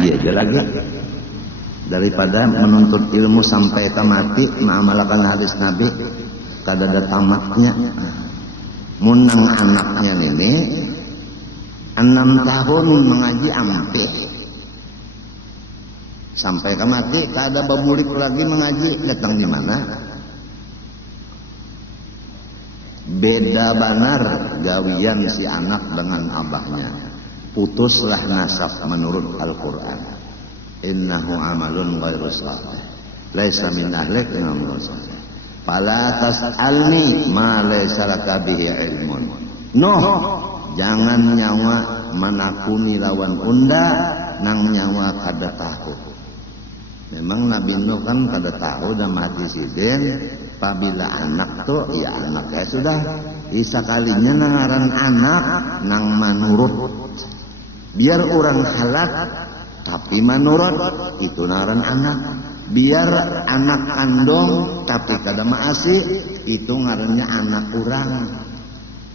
ngaji aja lagi daripada menuntut ilmu sampai mati mengamalkan hadis Nabi kada ada tamatnya. Munang anaknya ini 6 tahun mengaji ampe sampai mati kada bamulik lagi mengaji, datang di mana? Beda benar gawian si anak dengan abahnya. Putuslah nasab menurut Al-Quran. Innahu amalun ghairu salih. Laisa min ahlik imam rasul. Fala tas'alni ma laisa laka bihi ilmun. Jangan nyawa menakuni lawan unda nang nyawa kada tahu. Memang Nabi Nuh kan kada tahu dah mati sidin. Apabila anak tuh ya anak ya sudah isa kalinya nangaran anak nang manurut biar orang halak tapi manurut itu nangaran anak, biar anak kandung tapi kada maasi itu ngarannya anak orang.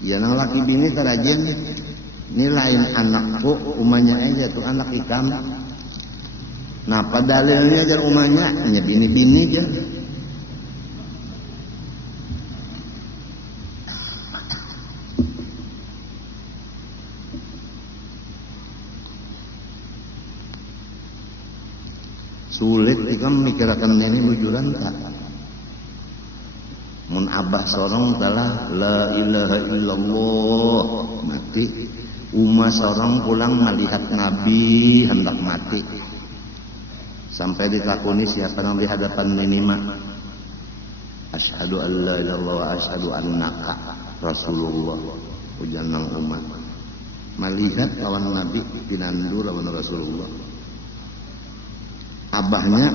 Ya nang laki bini kerajin ini lain anakku umanya aja tuh anak ikam. Nah padalilnya aja umanya hanya bini-bini aja. Sulit jika memikirkan ini bujuran tak. Mun abah sorong telah la ilaha illallah mati. Umma sorong pulang melihat Nabi hendak mati. Sampai ditakuni siapa yang di hadapan ini mah. Asyhadu an la ilaha illallah wa asyhadu annaka Rasulullah. Ujan nang umat. Melihat lawan Nabi pinandu lawan Rasulullah. Abahnya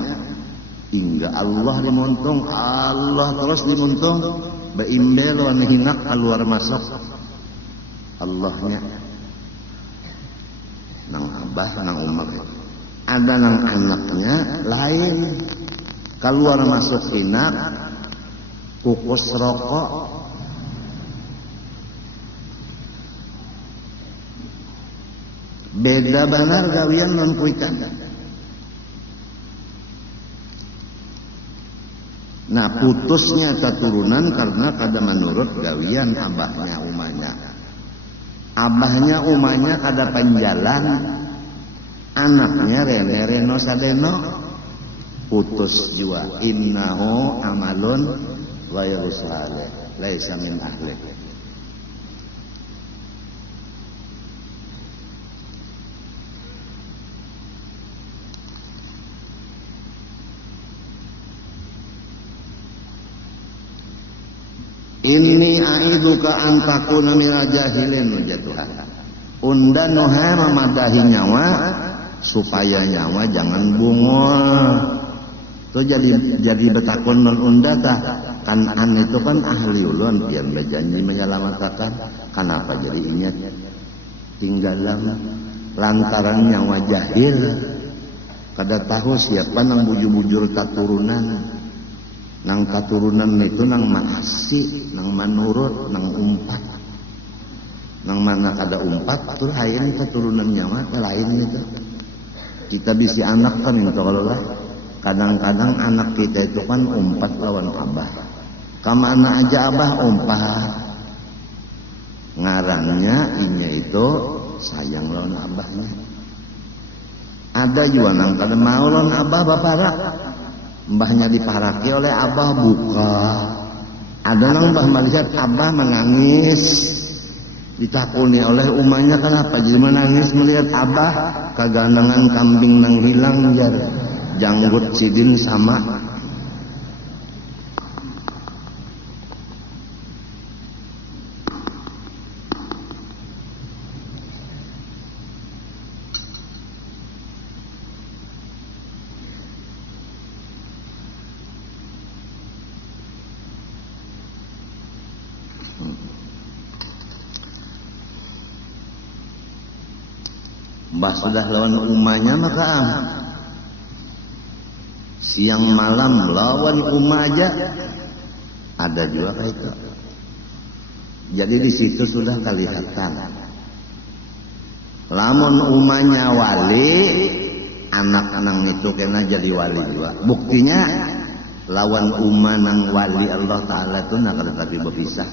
hingga Allah dimuntung, Allah terus dimuntung, beimbel wan hinak keluar masuk. Allahnya nang abah nang umar. Ada nang anaknya lain keluar masuk hinak kukus rokok. Beda benar gawian non kuikan. Nah putusnya keturunan karena kada menurut gawian abahnya umanya. Abahnya umanya kada panjalan, anaknya reno sadeno, putus jua. Innahu amalun ghairu salih, laisa min ahlik. Inni aiduka antakuna minal jahilin jatuhan. Unda noha memadahi nyawa supaya nyawa jangan bungol. Itu jadi betakun non unda tah. Kan an itu kan ahli ulun pian berjanji menyelamatkan. Kenapa jadi ingat tinggalan lantaran nyawa jahil. Kada tahu siapa nang bujur-bujur taturunan. Nang katurunan itu nang maasi, nang manurut, nang umpat. Nang mana kada umpat itu lain keturunan nyawa lain itu. Kita bisi anak kan itu kalau lah. Kadang-kadang anak kita itu kan umpat lawan abah. Kamana aja abah umpat. Ngarannya inya itu sayang lawan abahnya. Ada juga nang kada mau lawan abah baparak. Mbahnya diparaki oleh abah buka. Ada nang mbah melihat abah menangis. Ditakuni oleh umanya kenapa jadi menangis melihat abah kagandangan kambing nang hilang jar. Janggut sidin sama. Mbah sudah lawan umanya maka siang malam lawan umah aja ada juga kayak itu. Jadi di situ sudah kelihatan. Lamun umanya wali anak nang itu kena jadi wali juga. Buktinya lawan umma nang wali Allah Ta'ala itu nak tetapi berpisah.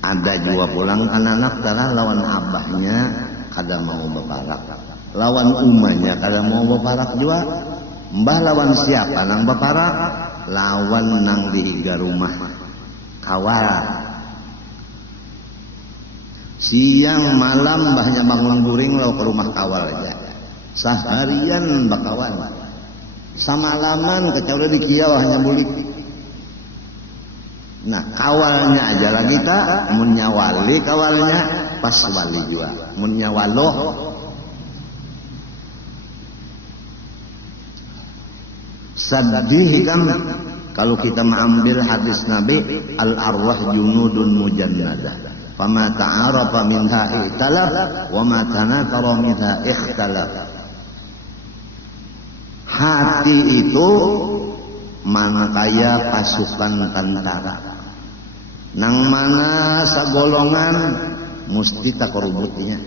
Ada juga pulang anak-anak karena lawan abahnya kada mau beparak, lawan umanya kada mau beparak juga. Mbah lawan siapa nang beparak? Lawan nang dihiga rumah kawal. Siang malam mbahnya bangun guring lalu ke rumah kawal aja. Seharian bakawan. Samalaman kecuali di kiau hanya bulik. Nah kawalnya aja lagi tak munnya wali kawalnya pas wali juga munnya waloh. Sadih kan kalau kita mengambil hadis Nabi al arwah junudun mujannadah fama ta'arafa minha ihtalaf wa ma tanakara minha ikhtalaf. Hati itu mana kaya pasukan tentara nang mana sagolongan mesti tak kerubutnya.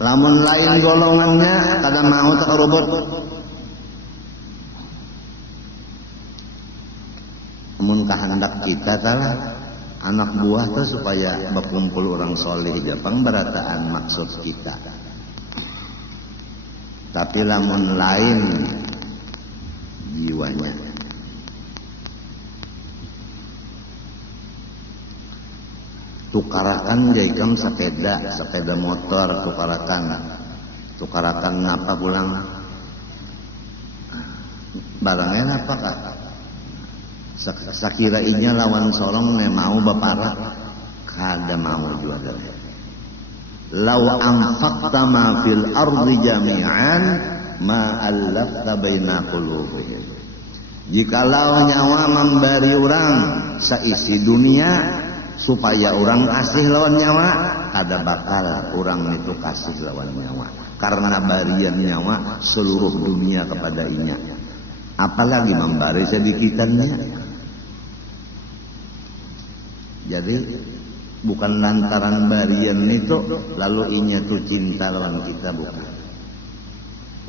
Lamun lain golongannya kada mau tak kerubut. Namun kehendak kita talah anak buah tuh supaya berkumpul orang soleh Jepang berataan maksud kita. Tapi lamun lain jiwanya. Tukarakan jaikam sepeda motor tukarakan apa pulang barangnya apa kak? Sakirainya lawan sorong ne mau baparak kada mau juga. Lau anfaqta ma fil ardi jami'an ma allafta baina qulubihim. Jikalau nyawa memberi orang seisi dunia supaya orang kasih lawan nyawa, kada bakal orang itu kasih lawan nyawa. Karena barian nyawa seluruh dunia kepada inya. Apalagi memberi sedikitannya. Jadi bukan lantaran barian itu lalu inya tuh cinta lawan kita, bukan.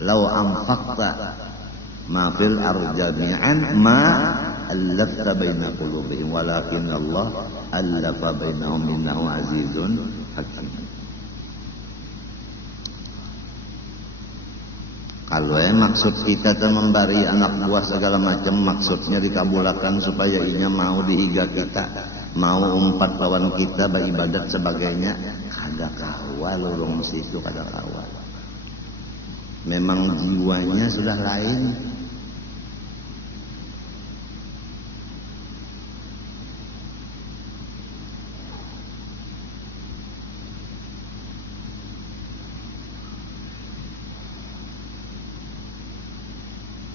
Lau anfaqta ma fil ardi jami'an ma allafta baina qulubihim walakin Allah allafa bainahum innahu azizun hakim. Kalau maksud kita tuh memberi anak buah segala macam maksudnya dikabulkan supaya inya mau diiga kita, mau umpat lawan kita beribadat sebagainya, kada kawal urung situ kada kawal. Memang jiwanya sudah lain.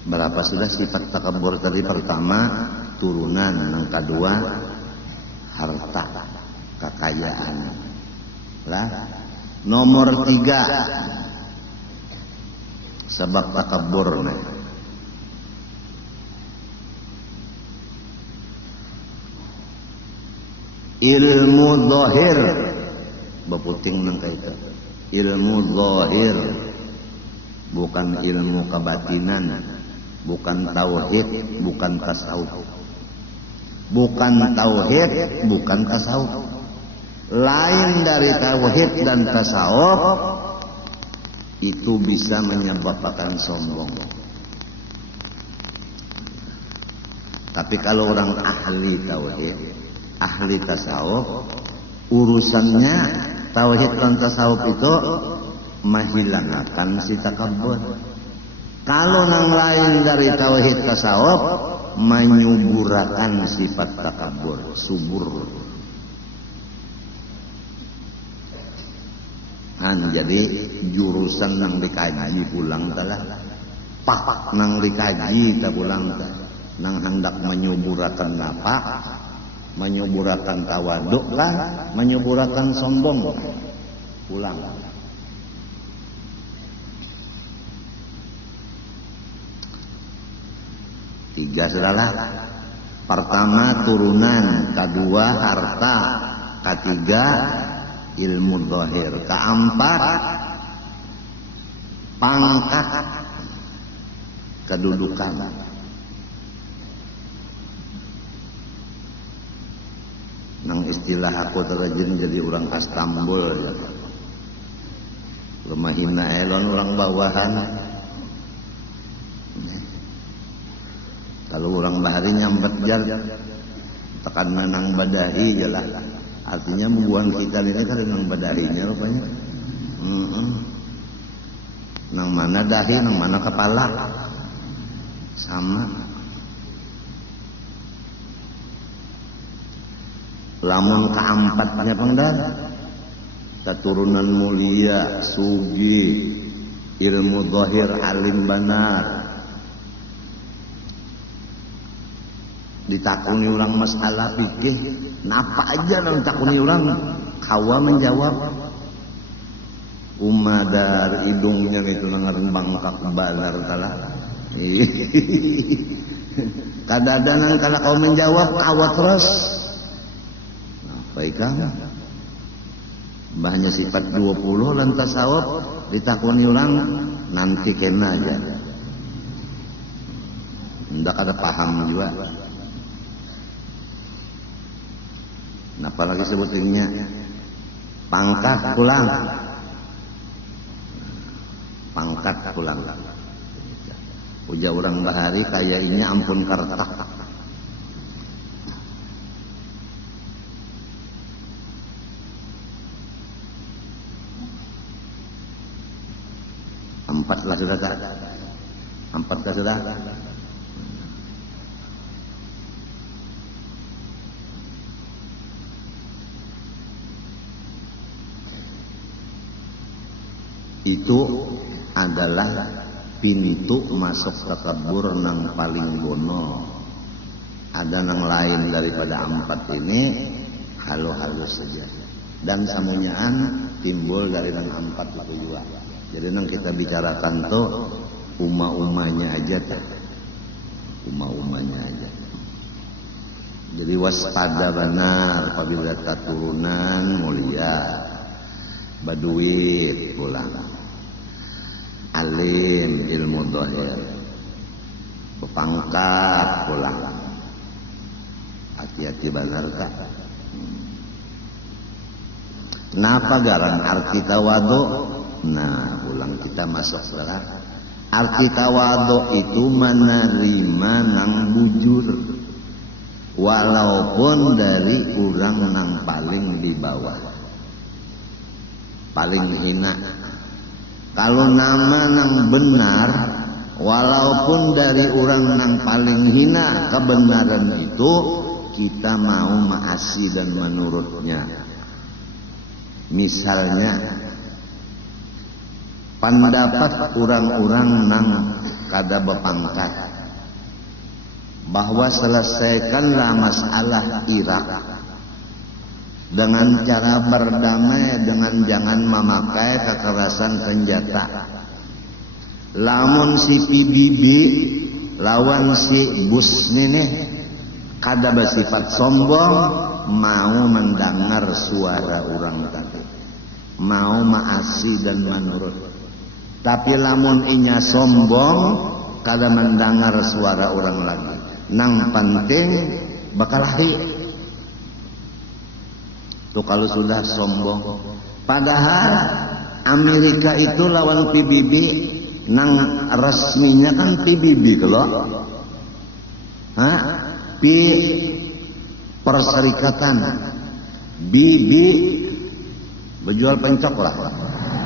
Berapa sudah sifat takabur tadi? Pertama turunan, yang kedua harta, kekayaan. Lah, nomor 3 sebab takabur nih. Ilmu zahir beputing nang kaitu. Ilmu zahir bukan ilmu kebatinan. Bukan tauhid, bukan tasawuf. Bukan tauhid, bukan tasawuf. Lain dari tauhid dan tasawuf itu bisa menyebabkan sombong. Tapi kalau orang ahli tauhid, ahli tasawuf, urusannya tauhid dan tasawuf itu menghilangkan si takabur. Kalau nang lain dari tauhid tasawuf menyuburakan sifat takabur, subur. Jadi jurusan nang dikaji pulang telah, pak nang dikaji tak pulang tak, nang hendak menyuburakan apa, menyuburakan tawaduk lah, menyuburakan sombong pulang. Tiga sudahlah. Pertama turunan, kedua harta, katiga ilmu zahir, keempat pangkat kedudukan. Nang istilah aku terjun jadi orang Istanbul ya. Lemahina elon orang bawahan. Kalau orang bahari nyambat jar tekan menang badahi jelah. Artinya membuang kita ini kan nang badahinya rupanya. Nang mana dahi, nang mana kepala. Sama. Lamun keempatnya pengdar keturunan mulia, sugi, ilmu zahir, alim benar. Ditakuni orang masalah fikih, napa aja nang takuni orang, kawa menjawab. Umadar hidungnya itu nangareng bangkak balar tala. Kadang-kadang kalau kau menjawab kawa terus. Baik kamu. Mbahnya sifat 20 lantas sawab ditakuni orang nanti kena aja. Ndak ada paham juga. Nah, apalagi sebutnya pangkat pulang. Pangkat pulang. Uja orang bahari kayaknya ampun kartak. Empat lah sudah tak? Empat lah sudah? Itu adalah pintu masuk takabur nang paling bono. Ada nang lain daripada empat ini halus-halus saja. Dan samunyaan timbul dari nang empat itu juga. Jadi nang kita bicarakan tuh umma-ummanya aja tak. Umma-ummanya aja. Jadi waspada benar apabila keturunan mulia. Badui pulang. Alim ilmu zahir. Pepangkat pulang. Hati-hati benar tak. Kenapa garang arti tawadu? Nah, ulang kita masuk saudara. Arti tawadu itu menerima nang bujur. Walaupun dari orang nang paling di bawah. Paling hina. Kalau nama nang benar, walaupun dari orang nang paling hina kebenaran itu, kita mau maasi dan menurutnya. Misalnya, pendapat orang-orang nang kada bepangkat bahwa selesaikanlah masalah Irak dengan cara berdamai, dengan jangan memakai kekerasan senjata. Lamun si PBB lawan si Bush ini kada bersifat sombong, mau mendengar suara orang tadi, mau maasi dan menurut. Tapi lamun inya sombong, kada mendengar suara orang lagi. Nang penting bakalahi. Tuh kalau sudah sombong. Padahal Amerika itu lawan PBB, nang resminya kan PBB kalau. Perserikatan. BB berjual pencok lah.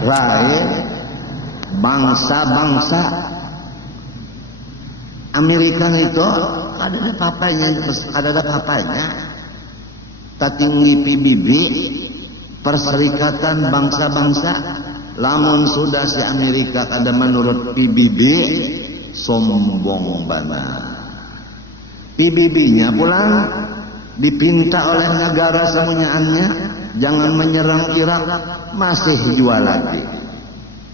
Lain bangsa-bangsa Amerika itu ada apa-apanya. Tatinggi PBB, Perserikatan Bangsa-Bangsa, lamun sudah si Amerika kada menurut PBB, sombong benar. PBB-nya pulang dipinta oleh negara semuanya, jangan menyerang Irak, masih jual lagi.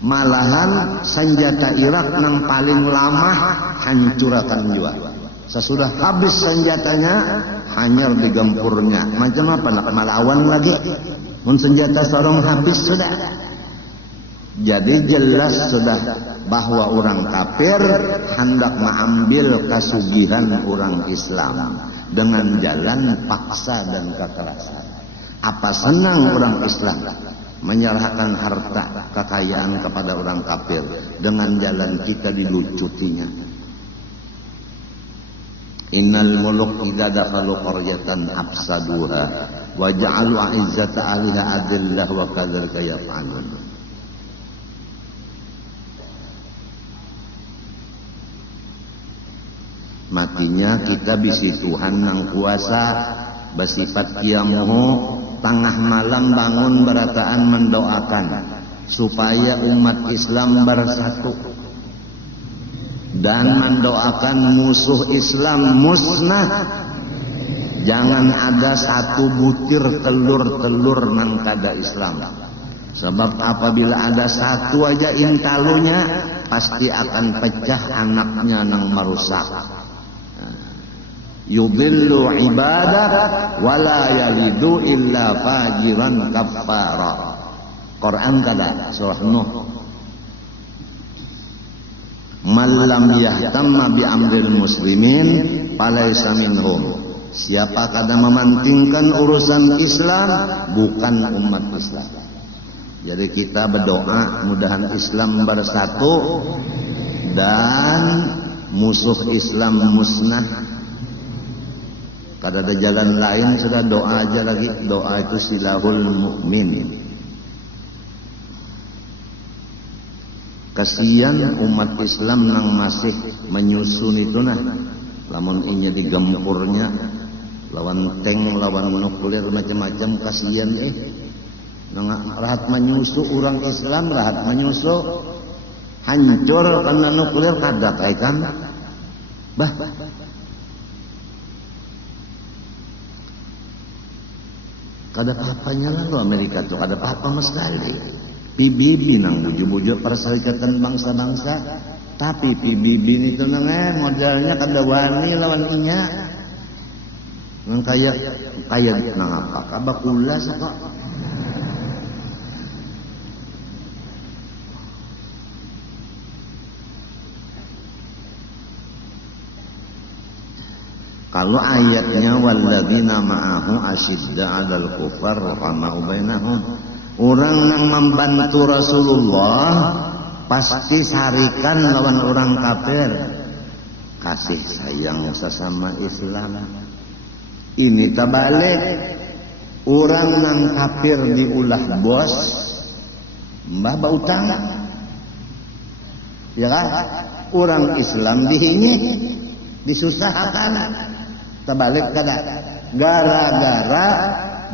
Malahan senjata Irak yang paling lama hancurkan juga. Sesudah habis senjatanya, hanyar digempurnya. Macam apa nak melawan lagi? Mun senjata sorong habis sudah. Jadi jelas sudah bahwa orang kafir hendak mengambil kasugihan orang Islam dengan jalan paksa dan kekerasan. Apa senang orang Islam menyerahkan harta kekayaan kepada orang kafir dengan jalan kita dilucutinya. Innal muluk idza dakhalu qaryatan afsaduha wa ja'alu 'izzata 'aliha adillah wa kadzalika yaf'alun. Matinya kita bisi Tuhan nang kuasa bersifat kiamuhu tengah malam bangun berataan mendoakan supaya umat Islam bersatu dan mendoakan musuh Islam musnah. Jangan ada satu butir telur nang kada Islam. Sebab apabila ada satu aja intalunya pasti akan pecah anaknya nang merusak. Yudhillu ibadah wala yalidu illa fajiran kafara. Quran kada surah Nuh. Man lam yahtamma bi amril muslimin falaysa minhum. Siapa kada mementingkan urusan Islam bukan umat Islam. Jadi kita berdoa mudahan Islam bersatu dan musuh Islam musnah. Kada ada jalan lain, sudah doa aja lagi. Doa itu silahul mukmin. Kasihan umat Islam yang masih menyusun itu nah. Lamun inya digempurnya lawan tank, lawan nuklir macam-macam, kasihan nang rahat menyusu orang Islam, rahat menyusu hancur karena nuklir kada kaikan. Bah kada apa-apanya lah lo Amerika tuh, kada apa-apa mas sekali. PBB nang buju-buju Perserikatan Bangsa-Bangsa, tapi PBB itu nang modelnya kada wani lawan inya. Nang kaya nang apa? Kabakulas kok. Kalau ayatnya walladzina ma'ahu asyidda 'alal kufar rahamau bainahum. Orang yang membantu Rasulullah pasti sarikan lawan orang kafir. Kasih sayang sesama Islam. Ini terbalik. Orang yang kafir diulah bos, mbah bautang. Ya kan? Orang Islam dihingi, disusahkan. Terbalik kada gara-gara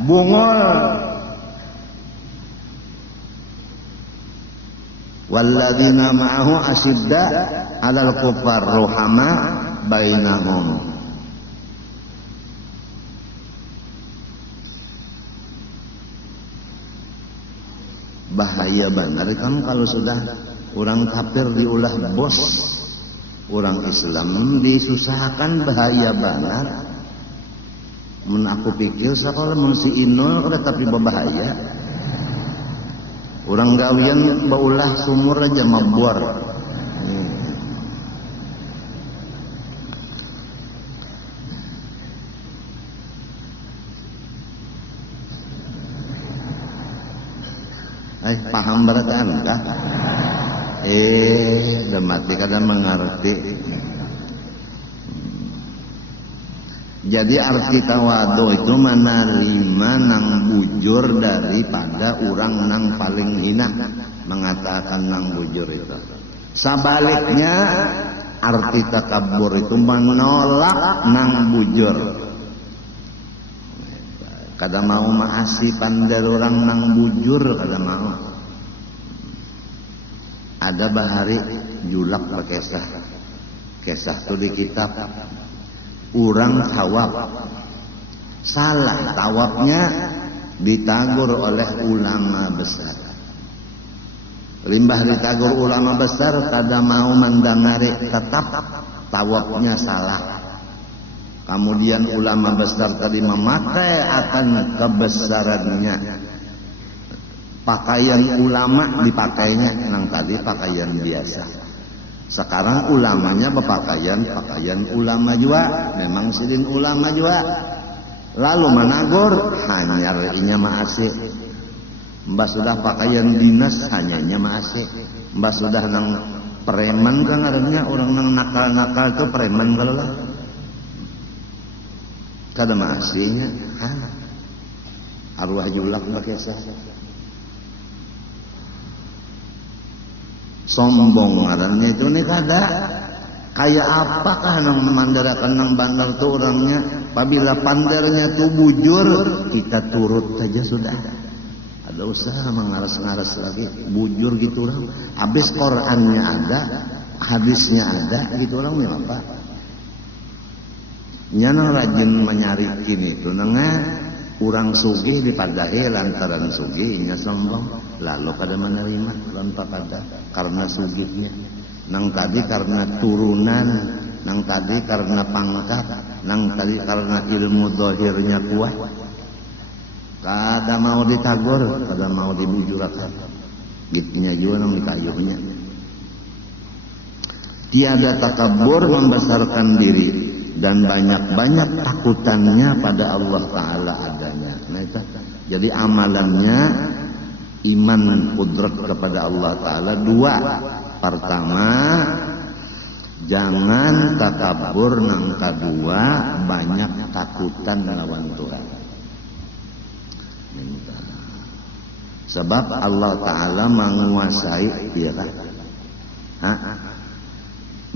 bungol. Walladzina ma'ahu asyidda 'alal kufar ruhama bainahum. Bahaya benar kan kalau sudah orang kafir diulah bos, orang Islam disusahkan, bahaya banget. Men aku pikir sekolah mun si Inul kada tapi berbahaya. Orang gawian baulah sumur aja mabur. Paham berataan kah? Udah mati kadang mengerti. Jadi arti tawadu itu menerima nang bujur daripada orang nang paling hina, mengatakan nang bujur itu. Sebaliknya arti takabur itu menolak nang bujur. Kada mau maasipan dari orang nang bujur, kada mau. Ada bahari julak berkesah. Kesah itu di kitab. Orang tawab, salah tawabnya ditagur oleh ulama besar. Limbah ditagur ulama besar kada mau mendengari, tetap tawabnya salah. Kemudian ulama besar tadi memakai akan kebesarannya. Pakaian ulama dipakainya nang tadi pakaian biasa. Sekarang ulamanya berpakaian ulama juga, memang sidin ulama juga. Lalu managor hanyarnya maase. Mbah sudah pakaian dinas hanyanya maase. Mbah sudah nang preman kan ngarannya orang nang nakal-nakal itu preman kalau lah. Kada maasenya, arwah julak pakai sah. Sombong ngarannya itu nih kada. Kayak apakah nang memandarakan nang bandar tuh orangnya? Apabila pandarnya tuh bujur, kita turut saja sudah. Ada usaha mengaras-ngaras lagi, bujur gitu orang. Habis Qurannya ada, hadisnya ada, gitu orang nih apa? Nyana rajin menyarikin itu, nengah urang sugih dipadahi lantaran sugih, nya sombong. Lalu kada menerima, lantak kada karena sugihnya. Nang tadi karena turunan, nang tadi karena pangkat, nang tadi karena ilmu dohirnya kuat. Kada mau ditagor, kada mau dibujurakan. Gitunya juga nang dikayuhnya. Tiada takabur membesarkan diri dan banyak-banyak takutannya pada Allah Ta'ala adanya. Nah itu. Jadi amalannya iman kudrat kepada Allah Ta'ala dua. Pertama, jangan takabur, nang kedua banyak takutan lawan Tuhan. Sebab Allah Ta'ala menguasai, ya kan?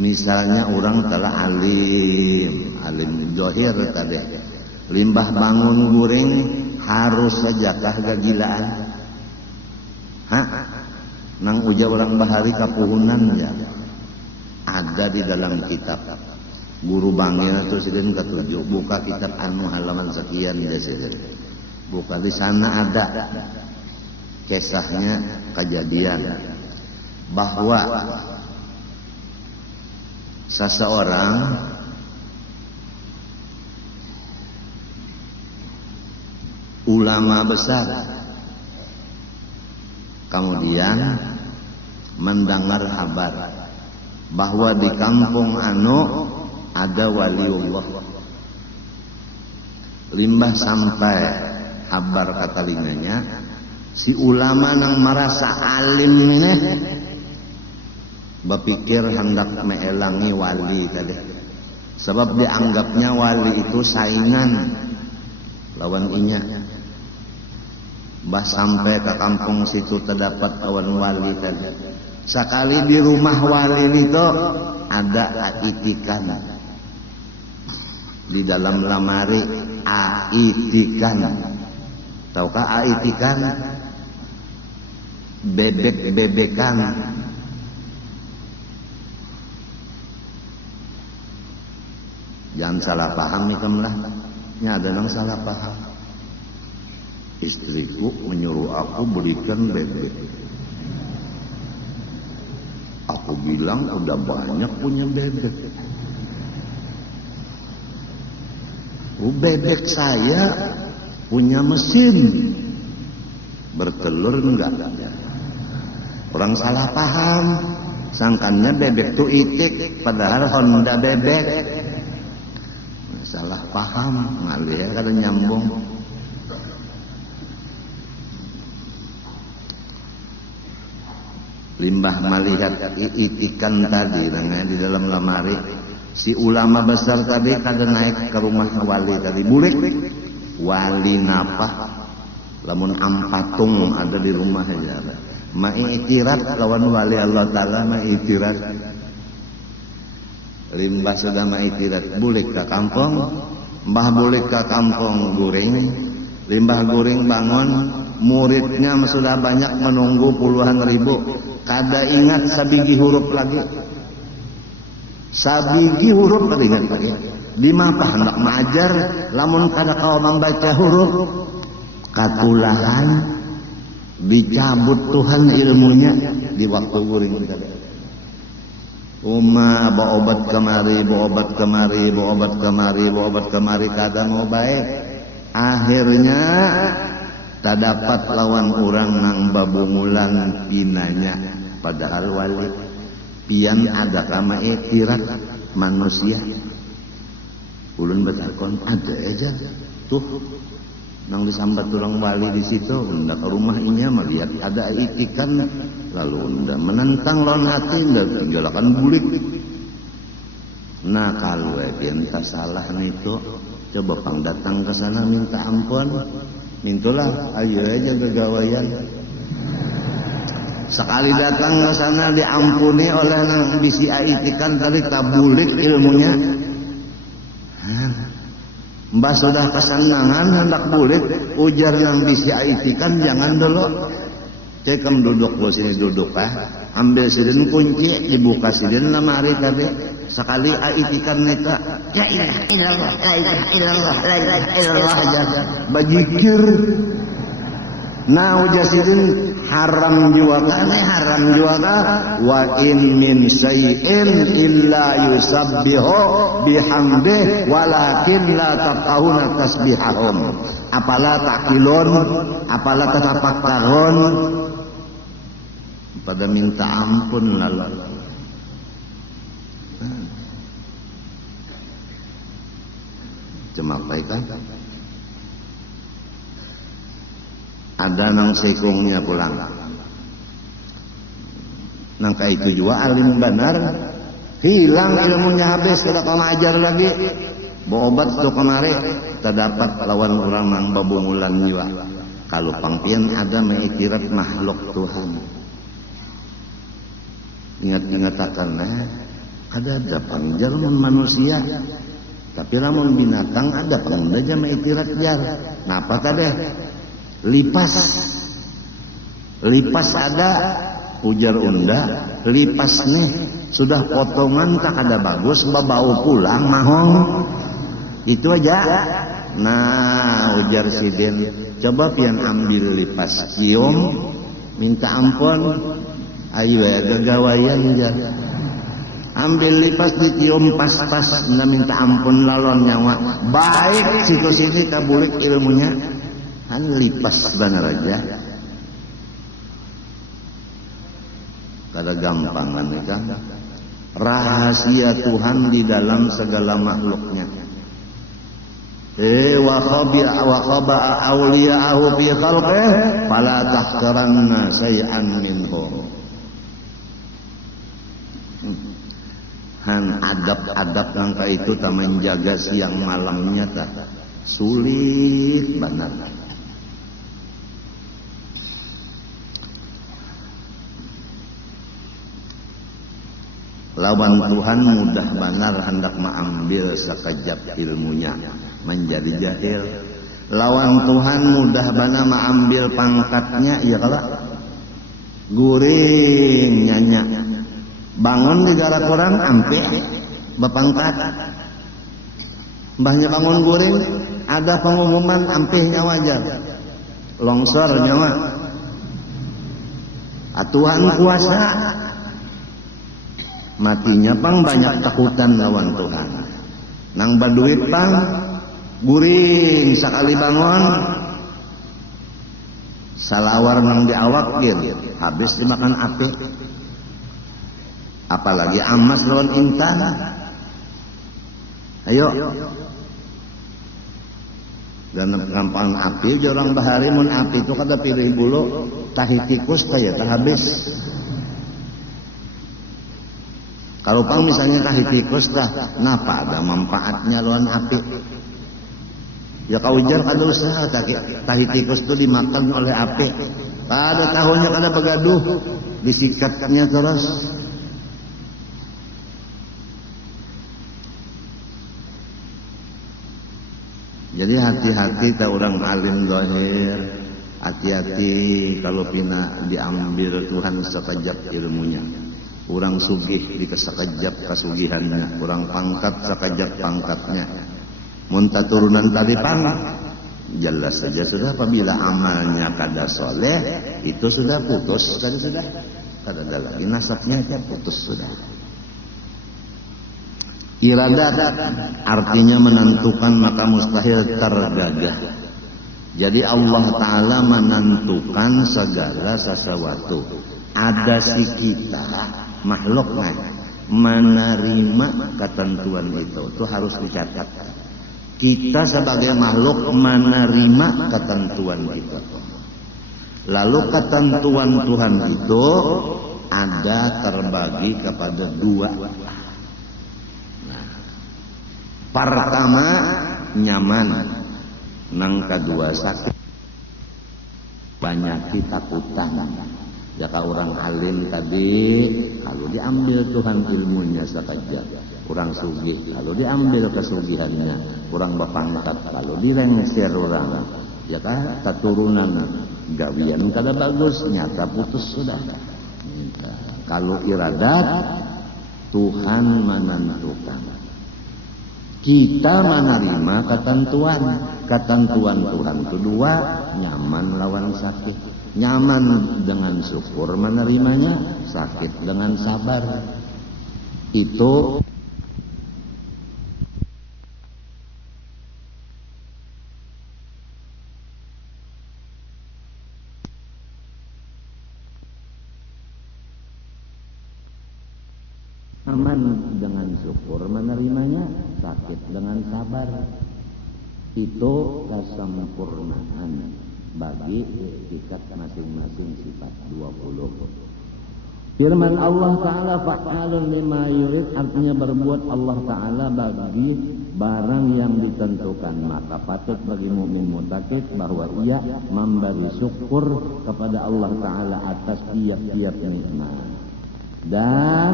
Misalnya orang telah alim johir tadi, limbah bangun guring harus sajakah kegilaan? Nang uja orang bahari kapuhunan ya. Ada di dalam kitab. Guru bangil itu sidin ketujuh. Buka kitab anu halaman sekian ya sidin. Buka di sana ada kisahnya kejadian bahwa seseorang ulama besar kemudian mendengar kabar bahwa di kampung anu ada waliullah. Limbah sampai kabar katalinganya, si ulama nang merasa alim ini berpikir hendak meelangi wali tadi. Sebab dianggapnya wali itu saingan lawan inya. Bah sampai ke kampung situ terdapat kawan wali tadi. Sekali di rumah wali itu ada aitikan. Di dalam lamari aitikan. Tahukah aitikan? Bebek-bebekan. Jangan salah paham nih lah. Ini ada yang salah paham. Istriku menyuruh aku belikan bebek. Aku bilang udah banyak punya bebek. Bebek saya punya mesin. Bertelur enggak? Orang salah paham. Sangkannya bebek itu itik, padahal Honda bebek. Salah paham, ngalih kada nyambung. Limbah melihat itikan tadi di dalam lemari, si ulama besar tadi kada naik ke rumah wali tadi. Bulik wali napa? Lamun ampatung ada di rumah aja. Ma'itirat lawan wali Allah Ta'ala ma'itirat. Limbah sudah ma'itirat bulik ke kampung, mbah bulik ke kampung guring. Limbah guring bangun, muridnya sudah banyak menunggu puluhan ribu. Kada ingat sabigi huruf lagi. Sabigi huruf kada ingat lagi. Di mapa hendak mengajar, lamun kada kau membaca huruf, katulahan dicabut Tuhan ilmunya di waktu guring tadi. bawa obat kemari, bawa obat kemari, kada mau baik. Akhirnya tak dapat lawan orang nang babungulan pinanya. Padahal wali pian ada kama etirat manusia. Ulun bertakon ada aja tuh nang disambat orang wali di situ. Unda ke rumah inya melihat ada ikan, lalu unda menentang lawan hati, unda tinggalkan bulik. Nah kalau enta salah itu, coba pang datang ke sana minta ampun, mintulah ayo aja gagawayan. Sekali datang ke sana diampuni oleh nang bisi ikan tadi tabulik ilmunya. Mbah sudah kesenangan hendak bulit, ujar yang bisi aitikan jangan dulu. Cekem duduk lo sini duduk ambil sidin kunci, dibuka sidin lemari tadi. Sekali aitikan neta, la ilaha illallah, la ilaha illallah, la ilaha illallah aja. Bajikir. Nah ujar sidin haram juga wa in min syai'in illa yusabbihu bihamdih walakin la tafqahuna tasbihahum. Apalah takilun, apalah tatafakkarun, pada minta ampun lalu. Cuma baikkan ada nang sekongnya pulang. Nangka itu juga alim benar, hilang ilmunya habis, tidak kau ajar lagi. Bawa obat tuh kemari, terdapat lawan orang nang babungulan juga. Kalau pangpian ada mengikirat makhluk Tuhan. Ingat-ingat karena ada pangjar manusia, tapi ramun binatang ada pengendaja mengikirat jar. Napa kadeh? Lipas ada, ujar unda, lipas nih sudah potongan tak ada bagus, babau pulang mahong, itu aja. Nah ujar sidin, coba pian ambil lipas cium, minta ampun, ayo ya gagawayan jar. Ambil lipas dicium pas-pas, minta ampun lalon nyawa, baik situ sini kabulik ilmunya. Kan lipas benar aja. Kada gampangan kan. Rahasia Tuhan di dalam segala makhluknya. Wa khaba awliya'ahu fi khalqih fala tahqiranna syai'an minhum. Han adab-adab langkah itu tak menjaga siang malamnya tak sulit benar. Lawan Tuhan mudah benar hendak mengambil sekejap ilmunya menjadi jahil. Lawan Tuhan mudah benar mengambil pangkatnya, ya kalau guring nyanyi bangun di gara Quran ampe bepangkat. Mbahnya bangun guring ada pengumuman ampihnya wajar longsor nyawa. Tuhan kuasa. Matinya pang banyak takutan lawan Tuhan. Nang baduit pang guring sekali bangun salawar nang diawakir habis dimakan api. Apalagi amas lawan intan. Ayo. Dan gampang api jorang bahari mun api itu kada pilih bulu tahi tikus kaya tak habis. Kalau pang misalnya tahi tikus dah, napa ada manfaatnya lawan api? Ya kau ujar kada usaha tahi tikus itu dimakan oleh api. Pada tahunnya kada begaduh, disikatnya terus. Jadi hati-hati tak orang alim zahir, hati-hati kalau pina diambil Tuhan sekejap ilmunya. Orang sugih di sekejap kasugihannya, orang pangkat sekejap pangkatnya. Muntah turunan tadi pang, jelas saja sudah apabila amalnya kada soleh, itu sudah putus, kada sudah, kada ada lagi nasabnya aja putus sudah. Iradat artinya menentukan, maka mustahil tergagah. Jadi Allah Ta'ala menentukan segala sesuatu. Ada si kita makhluknya menerima ketentuan itu harus dicatat. Kita sebagai makhluk menerima ketentuan itu. Lalu ketentuan Tuhan itu ada terbagi kepada dua. Nah, pertama nyaman, nang kedua sakit. Banyak ketakutan. Jika orang alim tadi, kalau diambil Tuhan ilmunya saja, orang sugih, kalau diambil kesugihannya, orang berpangkat, kalau direngsir orang, ya kan, keturunan gawian kada bagus, nyata putus sudah. Kalau iradat, Tuhan menentukan. Kita menerima ketentuan. Ketentuan Tuhan itu dua, nyaman lawan sakit. Nyaman dengan syukur menerimanya, sakit dengan sabar. Itu nyaman dengan syukur menerimanya, sakit dengan sabar. Itu kesempurnaan bagi etikat masing-masing sifat 20. Firman Allah Ta'ala fa'alun lima yurid, artinya berbuat Allah Ta'ala bagi barang yang ditentukan. Maka patut bagi mukmin mutakid bahwa ia memberi syukur kepada Allah Ta'ala atas tiap-tiap nikmat dan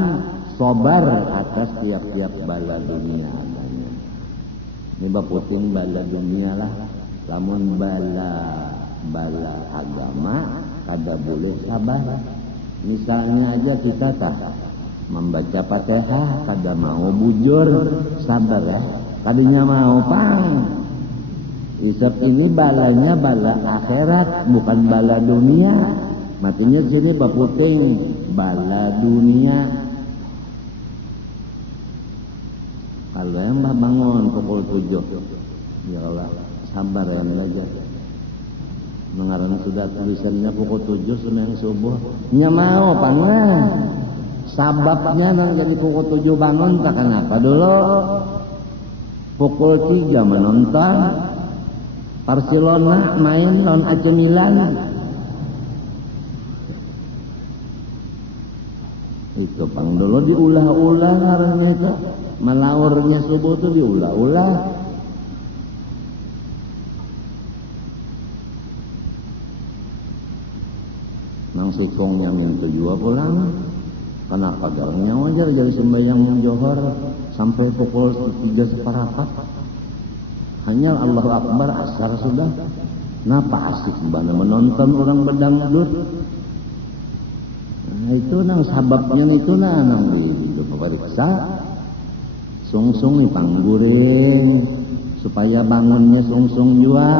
sabar atas tiap-tiap bala dunia adanya. Ini baputing bala dunia lah. Lamun bala agama kada boleh sabar. Misalnya aja kita membaca Fatihah kada mau bujur, sabar ya. Tadinya mau pang. Isap ini balanya bala akhirat, bukan bala dunia. Matinya sini baputing bala dunia. Kalau yang bangun pukul 7, ya Allah, sabar ya belajar. Mengarang sudah tulisannya pukul 7 sembahyang subuh. Nya mau panah. Sababnya nang jadi pukul 7 bangun tak kenapa dulu. Pukul 3 menonton Barcelona main lawan AC Milan. Itu pang dulu diulah-ulah ngarannya itu. Melaurnya subuh itu diulah-ulah. Nang sikongnya minta jua pulang. Kenapa galangnya wajar jadi sembahyang johor sampai pukul 3 seperempat. Hanya Allahu Akbar asar sudah. Napa asik bana menonton orang bedangdut. Nah itu nang sababnya itu nang hidup periksa. Sungsung pangguring supaya bangunnya sungsung jua.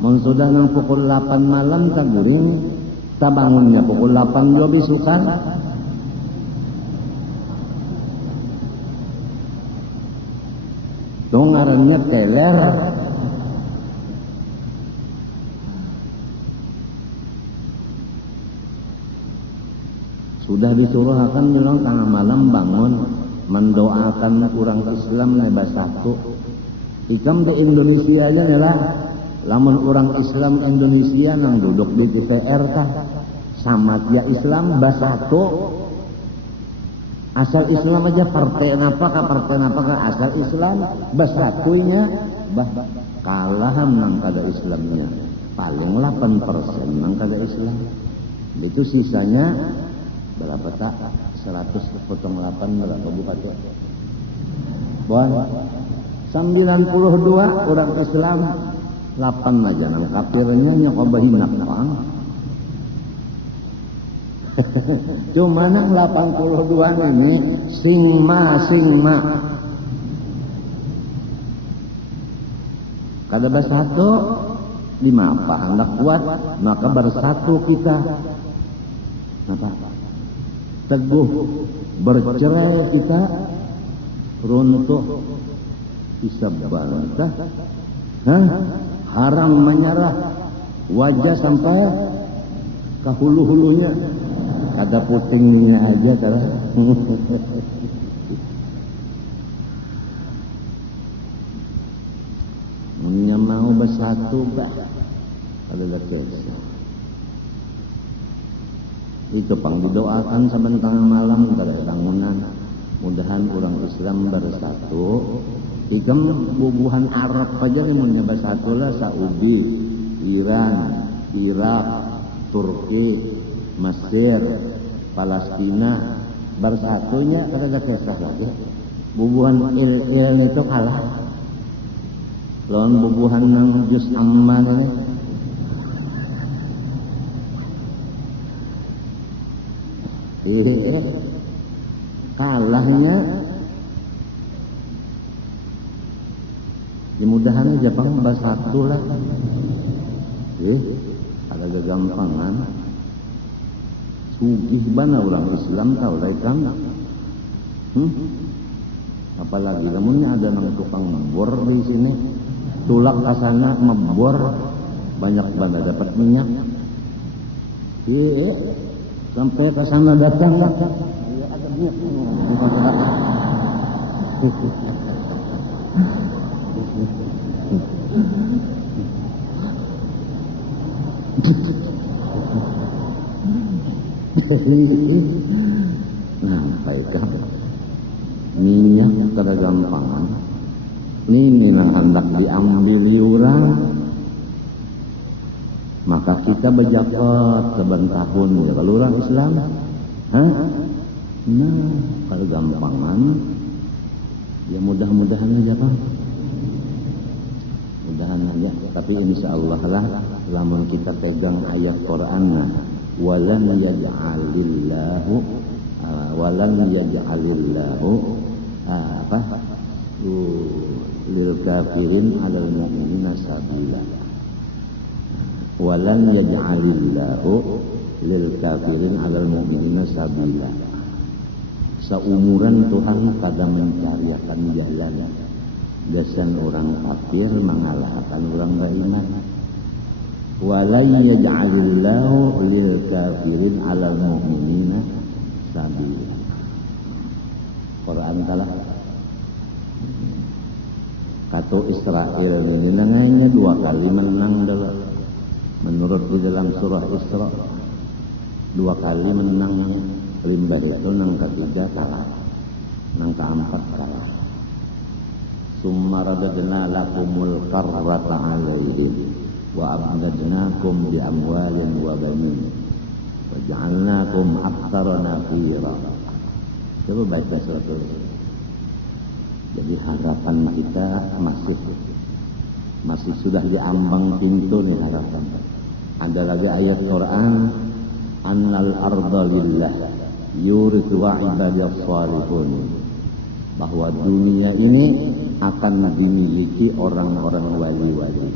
Mun sudah nang pukul 8 malam tak guring, tak bangunnya pukul 8 jua bisukan. Itu ngarannya keler. Sudah disuruh akan bilang tengah malam bangun mendoakan orang Islam nebas satu. Ikam di Indonesia aja lah. Lamun orang Islam Indonesia nang duduk di DPR tah sama dia Islam bas satu. Asal Islam aja partai napa asal Islam bas satunya bah kalah nang kada Islamnya. Paling 8% nang kada Islam. Itu sisanya berapa tak? 100 potong 8 berapa buka tuh? Bon 92 orang Islam 8 aja nang kafirnya nyokobahin pang. Cuma nang 82 ini singma kada bersatu lima apa hendak kuat maka bersatu kita apa teguh bercerai kita runtuh, bisa bantah, haram menyerah, wajah sampai ke hulu-hulunya, ada putingnya aja terus. Nya mau bersatu bah, ada lagi. Itu pang didoakan sebentar malam dari bangunan. Mudahan orang Islam bersatu. Ikam bubuhan Arab aja nih mau bersatu lah. Saudi, Iran, Irak, Turki, Mesir, Palestina bersatunya kada kisah lagi. Bubuhan il itu kalah. Lawan bubuhan yang jus aman ini. Kalahnya mudahan Jepang bersatu lah. Ada kegampangan sugih bana orang Islam tahu lah kan. Apalagi namunnya ada nang tukang bor di sini, tulak kasana membor banyak banget dapat minyak. Sampai ke sana datang lah. Ada minyak. Nampaikan minyak kada gampangan. Ini hendak diambil orang. Maka kita berjabat sebentar tahun ya kalau orang Islam, nah kalau gampangan, ya mudah-mudahan aja Pak, mudahan aja. Tapi insya Allah lah, lamun kita pegang ayat Quran, walan yaj'alillahu lil kafirin 'alal mu'minina sabila. Walan yaj'alillahu lil kafirin 'alal mu'minina sabila. Seumuran Tuhan pada mencariakan jalan gasan orang kafir mengalahkan orang beriman. Walan yaj'alillahu lil kafirin 'alal mu'minina sabila. Quran kalah. Kata Israel ini nangainya 2 kali menang dalam menurut di dalam surah Isra 2 kali menang, limbah itu nang ketiga kalah, nang keempat kalah. Summa radadna lakumul karrata alaihim wa abdadnakum bi amwalin wa banin wa ja'alnakum aktsara nafira. Coba baca surat itu. Jadi harapan kita masih sudah diambang pintu nih harapan. Ada lagi ayat Quran, annal arda lillah yurithu ibadiyas salihun, bahwa dunia ini akan dimiliki orang-orang wali-wali.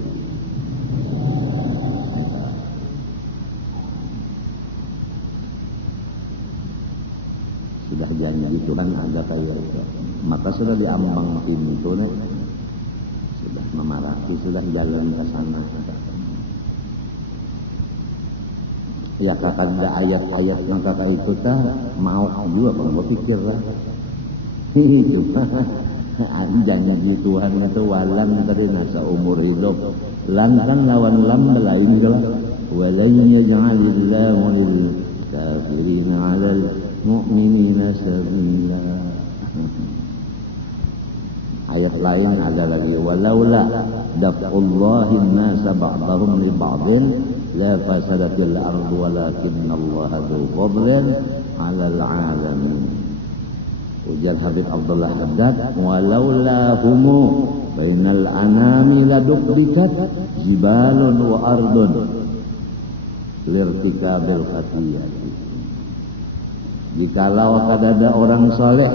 Sudah janji Tuhan ada kayak itu, maka sudah diambang pintu nih, sudah memarati, sudah jalan ke sana. Ya kakak ada ayat-ayat yang kakak itu tak mau juga kalau pikir lah. Itu janji Tuhan itu walan tadi nasa umur hidup. Lan kan lawan lam lain juga. Walan yaj'alillahu lil kafirin 'alal mu'minina sabila. Ayat lain ada lagi, walaula daf'ullahi an-nasa ba'dahum li ba'din la fasadatil ardu walakinallaha dzu fadlin 'alal 'alamin. Ujar Habib Abdullah Haddad, walaula humu bainal anami ladukbitat jibalun wa ardun lirtikabil khatiyati. Jikalau ada orang soleh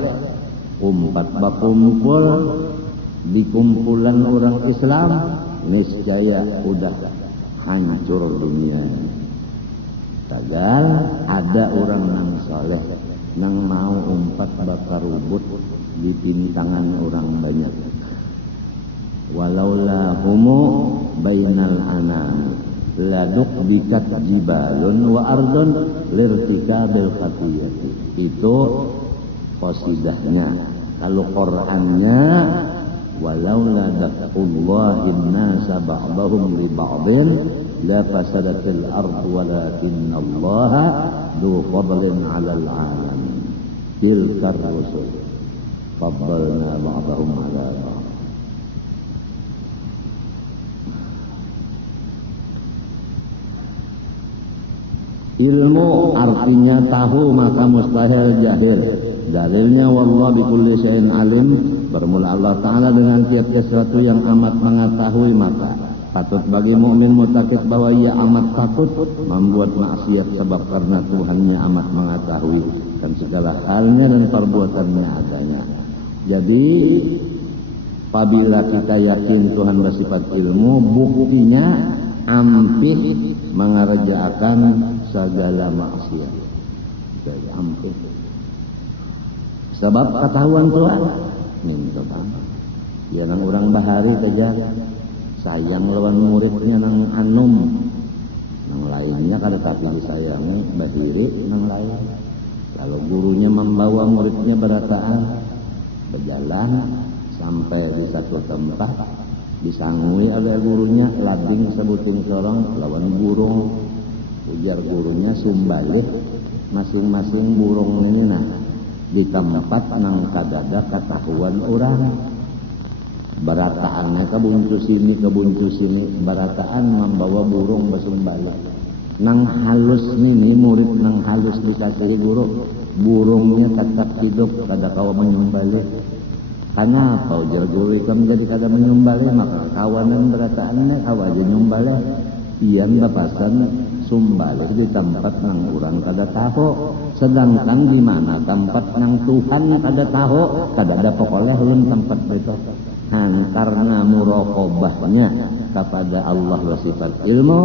umpat berkumpul di kumpulan orang Islam, niscaya udah hancur dunia. Tagal ada orang yang soleh nang mau umpat bakar rubut di pintangan orang banyak. Walaula humu bainal anam laduk bikat jibalun wa ardun lirtikabil khatiyati. Itu qasidahnya. Kalau Qur'annya walaula daf'ullahin nasa ba'dahum li ba'din la fasadatil ardu walakinallaha du fadlin 'alal 'alamin. Tilkar rusul faddalna ba'dahum 'ala ba'd. Ilmu artinya tahu, maka mustahil jahil. Dalilnya wallahu bikulli syai'in alim. Bermula Allah Ta'ala dengan tiap sesuatu yang amat mengetahui, maka patut bagi mukmin mutakid bahwa ia amat takut membuat maksiat, sebab karena Tuhannya amat mengetahui dan segala halnya dan perbuatannya adanya. Jadi apabila kita yakin Tuhan bersifat ilmu, buktinya ampih mengerjakan segala maksiat. Jadi ampih. Sebab ketahuan Tuhan. Minta tahu. Ya nang orang bahari kejar. Sayang lawan muridnya nang anum. Nang lainnya kada tapi disayangi bahiri nang lain. Kalau gurunya membawa muridnya berataan, berjalan sampai di satu tempat, disangui oleh gurunya, lading sebuting sorong lawan burung. Ujar gurunya sumbalih masing-masing burung ini nah di tempat nang kadada ketahuan orang. Barataannya kebuncu sini barataan membawa burung bersumbalih. Nang halus ini murid nang halus dikasih guru, burungnya tetap hidup kada kawa menyumbalih. Kenapa ujar guru itu menjadi kada menyumbalih? Maka kawanan berataannya kawa aja nyumbalih. Iyan bapasan sumbalih di tempat nang urang kada tahu, sedangkan di mana tempat nang Tuhan kada tahu, kada ada pokoknya ulun tempat itu. Karena muraqabahnya kepada Allah bersifat ilmu,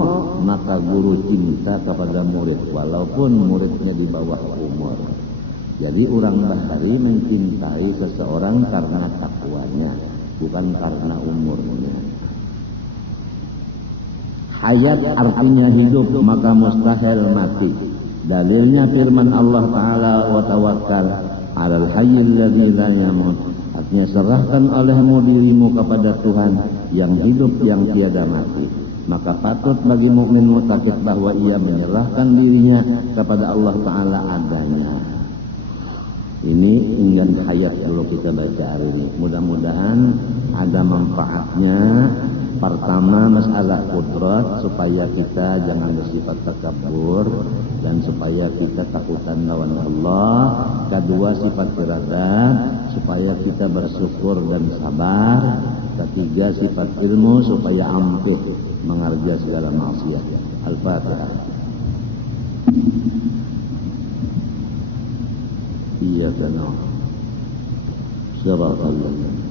maka guru cinta kepada murid walaupun muridnya di bawah umur. Jadi orang bahari mencintai seseorang karena takwanya, bukan karena umurnya. Hayat artinya hidup, maka mustahil mati. Dalilnya firman Allah Ta'ala wa tawakkal 'alal hayyil ladzi la yamut. Artinya serahkan olehmu dirimu kepada Tuhan yang hidup yang tiada mati. Maka patut bagi mukmin mutakid bahwa ia menyerahkan dirinya kepada Allah Ta'ala adanya. Ini ingin hayat kalau kita baca hari ini. Mudah-mudahan ada manfaatnya. Pertama, masalah kudrat supaya kita jangan bersifat takabur dan supaya kita takutan lawan Allah. Kedua, sifat iradah supaya kita bersyukur dan sabar. Ketiga, sifat ilmu supaya ampih mengerja segala maksiat. Al-Fatihah. Iyyaka na'budu shiratal ladzina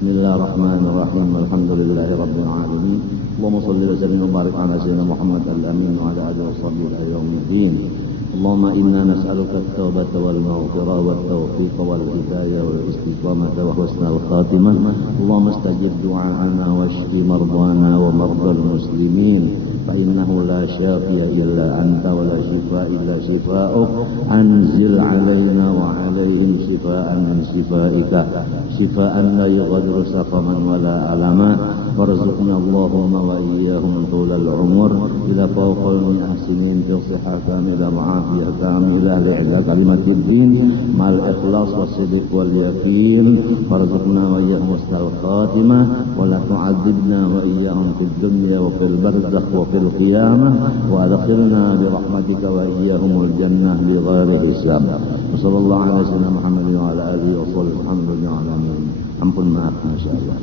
Bismillahirrahmanirrahim. Alhamdulillahi rabbil alamin. Allahumma shalli wa sallim wa barik ala sayyidina Muhammad al-amin wa ala alihi wa sahbihi ila yaumiddin. Allahumma inna nas'aluka at-taubata wal maghfirah wat tawfiq wal hidayah wal istiqamah wa husnal khatimah. Allahumma istajib du'ana washfi mardana wa mardal muslimin. فإنه لا شافي إلا أنت ولا شفاء إلا شفاءك. أنزل علينا وعليهم شفاء من شفائك شفاء لا يغادر سقما ولا ألما. وارزقنا اللهم وإياهم طول العمر إلى فوق المحسنين في صحة كاملة وعافية كاملة لإعلى كلمة الدين مع الإخلاص والصدق واليقين. وارزقنا وإياهم حسن الخاتمة ولا تعذبنا وإياهم في الدنيا وفي البرزخ وفي القيامة. وأدخلنا برحمتك وإياهم الجنة بغير حساب. وصلى الله على سيدنا محمد وعلى آله وصحبه الحمد لله على العالمين. أمكن معك ما شاء الله.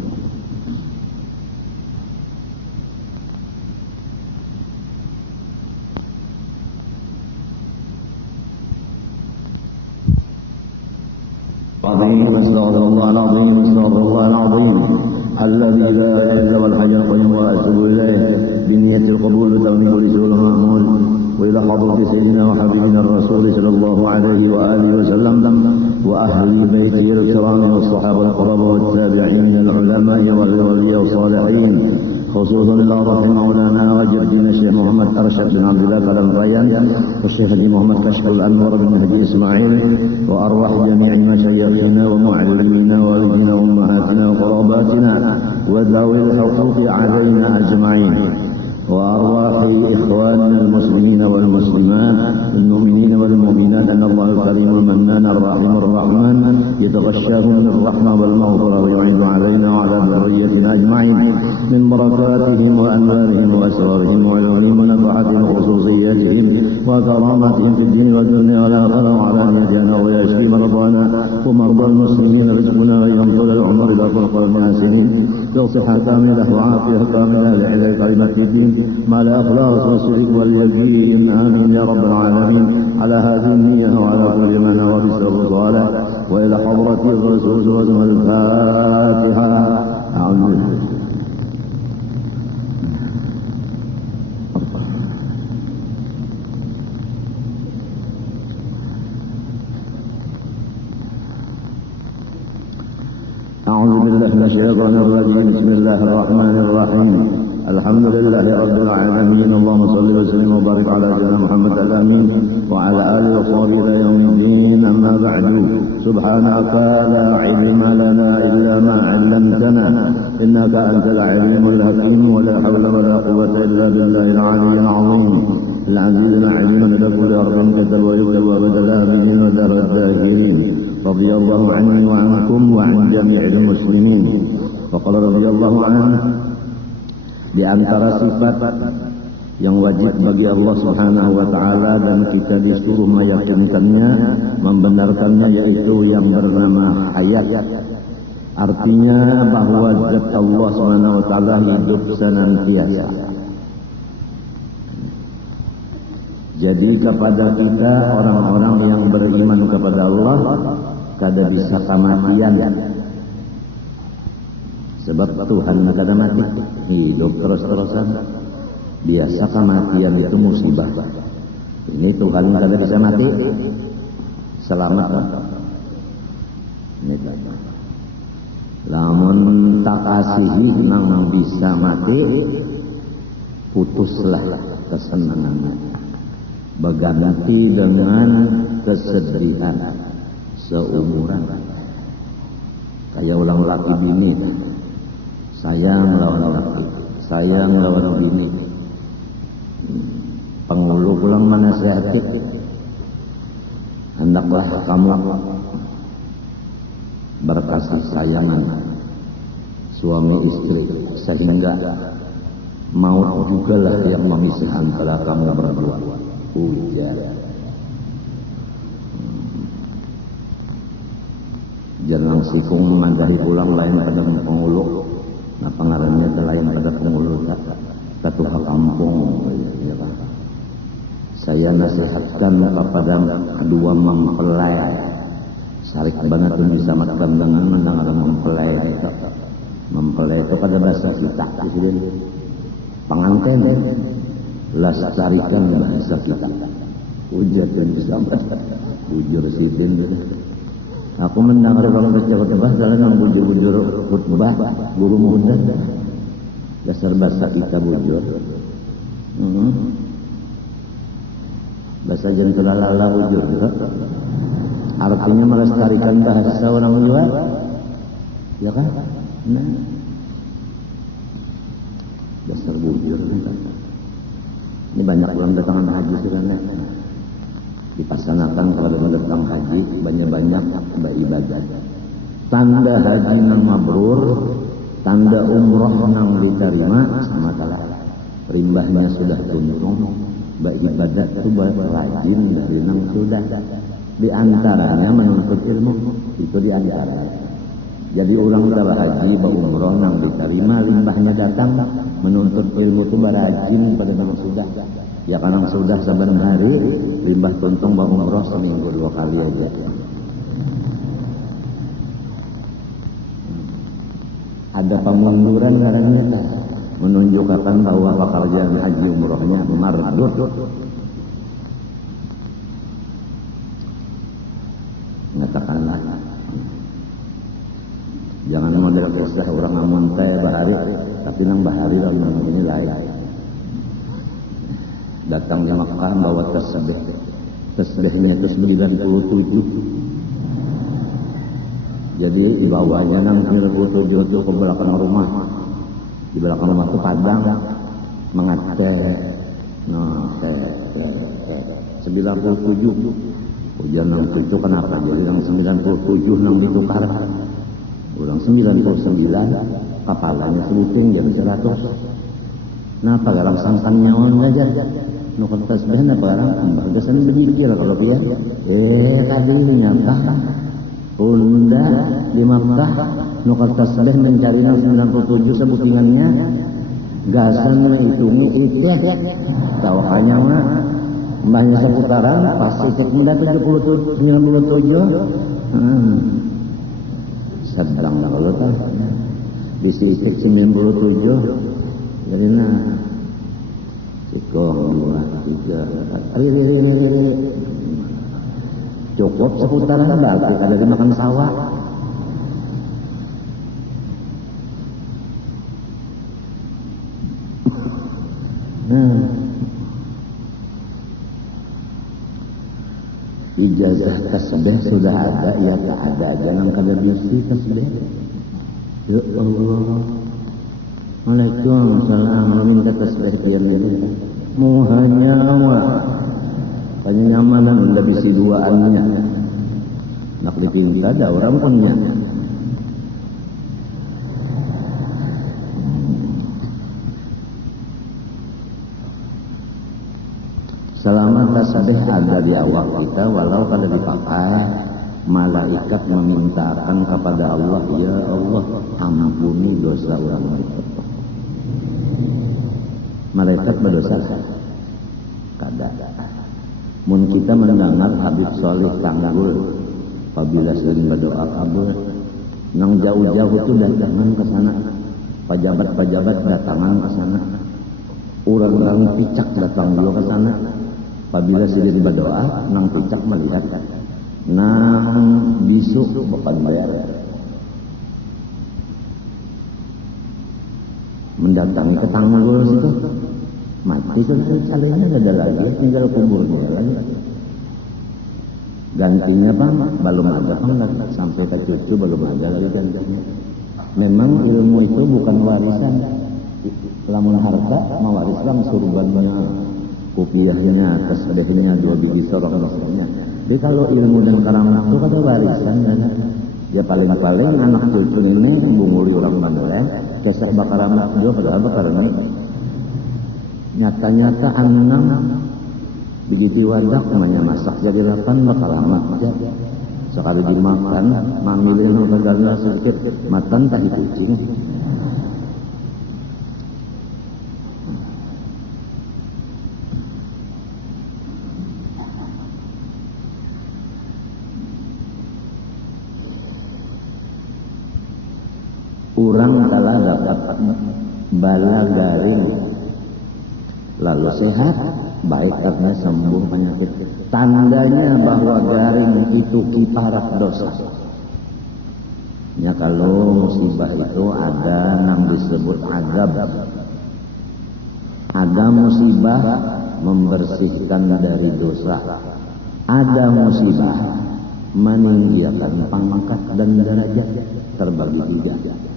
استغفر الله العظيم استغفر الله العظيم الذي لا اله الا هو الحي القيوم واتوب اليه بنية القبول وتوفيق لشؤون المأمول والى حضرة سيدنا وحبيبنا الرسول صلى الله عليه واله وسلم وأهل بيته الكرام والصحابة القربى والتابعين العلماء والأولياء والصالحين، خصوصا الأرواح مولانا وجدنا الشيخ محمد أرشد بن عبد الله الريان والشيخ حجي محمد كشف الأنور بن حجي إسماعيل، وأرواح جميع مشايخنا ومعلمينا ووالدينا وأمهاتنا وقراباتنا وذوي الحقوق علينا أجمعين، وأرواح إخواننا المسلمين والمسلمات المؤمنين والمؤمنات، أن الله الكريم المنان الرحيم الرحمن يتغشاهم بالرحمة والمغفرة ويعيد علينا وعلى ذريتنا أجمعين من بركاتهم وأنوارهم وأسرارهم وعلومهم ونفحاتهم وخصوصياتهم وكراماتهم في الدين والدنيا والآخرة، وعلى نيتنا ويشفي مرضانا ومرضى المسلمين رزقنا وينطل العمر إلى خلق الناسين بصحة كاملة وعافية كاملة لعلى كلمة الدين مع الأخلاص والصدق واليقين، آمين يا رب العالمين. على هذه النية وعلى كل من هو بسر صالح، وإلى حضرة الرسول والفاتحة. أعوذ بالله من الشيطان الرجيم. بسم الله الرحمن الرحيم. الحمد لله رب العالمين. اللهم صل وسلم وبارك على سيدنا محمد الأمين وعلى آله وصحبه إلى يوم الدين. أما بعد، سبحانك لا علم لنا إلا ما علمتنا، إنك أنت العليم الحكيم، ولا حول ولا قوة إلا بالله العلي العظيم العزيز العليم. ندى كل أرض كتب ويكتب وبدل الآمنين ودار الداهرين. رضي الله عني وعنكم وعن جميع المسلمين. وقال رضي الله عنه, di antara sifat yang wajib bagi Allah Subhanahu wa taala dan kita disuruh meyakinkannya, membenarkannya, yaitu yang bernama hayat. Artinya bahwa zat Allah Subhanahu wa taala hidup senantiasa. Jadi kepada kita orang-orang yang beriman kepada Allah kada bisa kematian. Sebab Tuhan kada mati, hidup terus-terusan. Biasa kematian itu musibah. Ini Tuhan kada bisa mati, selamat. Ini lamun tak kasihi nang bisa mati, putuslah kesenangannya, berganti dengan kesedihan seumuran. Kayak ulang laki bini, sayang lawan laki, sayang lawan bini. Penghulu pulang menasihati, hendaklah kamu berkasih sayangan suami istri, sehingga maut juga lah yang memisah antara kamu berdua. Ujar. Jangan sikung mengadahi pulang lain pada penghulu, nah pengarannya lain pada penghulu satu kampung. Ya, saya nasihatkan kepada dua mempelai, sarik banget bisa makan dengan mendengar mempelai itu. Mempelai itu pada bahasa kita, pengantin, lestarikan bahasa kita. Ujar dan disambat, bujur sidin gitu. Aku mendengar orang khutbah dalam bujur-bujur khutbah guru muhdan. Dasar bahasa kita bujur. Bahasa jangan lala bujur juga. Artinya melestarikan bahasa orang luar. Ya kan? Nah. Dasar bujur kan. Ini banyak orang datangan haji kan. Dipasanakan kalau datang haji banyak-banyak beribadah. Tanda haji nang mabrur, tanda umroh nang diterima, sama kalah rimbahnya sudah tuntung. Beribadah itu rajin dari nang sudah. Di antaranya menuntut ilmu, itu di antaranya. Jadi orang berhaji berumroh nang diterima, limbahnya datang, menuntut ilmu itu berajin pada nang sudah. Ya karena sudah saban hari limbah tuntung berumroh seminggu 2 kali aja. Ada pemunduran karena menunjukkan bahwa pekerjaan haji umrohnya mardud. Mengatakanlah tapi nang bahari lah ini lain. Datang di Makkah bawa tasbih. Tasbihnya itu 97. Jadi dibawanya nang 97 itu ke belakang rumah. Di belakang rumah itu padang mengatek. Nah, 97. Hujan nang 7 kenapa? Jadi nang 97 nang ditukar. Ulang 99 kapalanya seluting jadi 100. Napa dalam sangkan nyawan aja. Nukat tasbih na barang berkesan berikir kalau dia. Tadi nyata Unda di Makkah nukat tasbih mencari nang 97 sebutingannya. Gasan menghitungi iteh. Tahu hanya mah mbahnya seputaran pas itik muda 97 sedang kalau tak di itik 97 jadi nah sikong 2 3 cukup seputaran berarti ada dimakan sawah. Ijazah tasbih sudah ada, ya tak ada. Jangan kada mesti tasbih. Ya Allah. Waalaikumsalam. Minta tasbih dia ini. Muhanya wa. Kanya nyamanan udah bisi duaannya. Nak dipinta ada orang punya. Selama tasbih ada di awak kita, walau kada dipakai, malaikat memintakan kepada Allah, ya Allah, ampuni dosa orang itu. Malaikat berdosa kada. Mun kita mendengar Habib Soleh Tanggul, apabila sering berdoa kabul, nang jauh-jauh itu datangan ke sana, pejabat-pejabat datangan ke sana, orang-orang picak datang juga ke sana. Apabila sendiri berdoa, nang puncak melihat, nang bisu bukan bayar. Mendatangi ke Tanggul situ, mati kan salingnya ada lagi, tinggal kuburnya lagi. Gantinya bang, belum ada bang, sampai ke cucu belum ada lagi gantinya. Memang ilmu itu bukan warisan, lamun harta mewaris bang surbannya. Kopiahnya, tasbihnya, 2 biji sorok maksudnya. Jadi kalau ilmu dan keramat itu kata warisan ya. Ya paling-paling anak cucu ini bunguli orang Bandung, kisah bakaramat juga padahal bakarane. Nyata-nyata anam biji wadak namanya masak jadi 8 bakal lama aja. Sekali dimakan, mamilin bagalnya sedikit, matan tak dikucing. Orang telah dapat bala garing lalu sehat, baik karena sembuh penyakit. Tandanya bahwa garing itu kiparat dosa. Ya kalau musibah itu ada yang disebut agab. Ada musibah membersihkan dari dosa. Ada musibah meninggikan pangkat dan derajat, terbagi 3.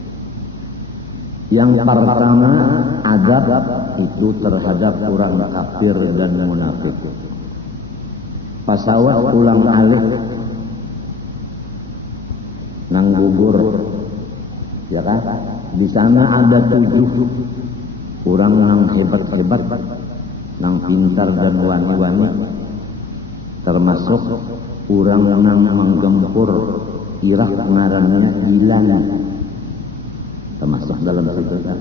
Yang pertama, adab itu terhadap orang kafir dan munafik. Pasawat ulang alik nang gugur, ya kan? Di sana ada 7 orang nang hebat-hebat, nang pintar dan wani-wani, termasuk orang nang menggempur Irak ngarannya Ilan. Termasuk dalam sejarah.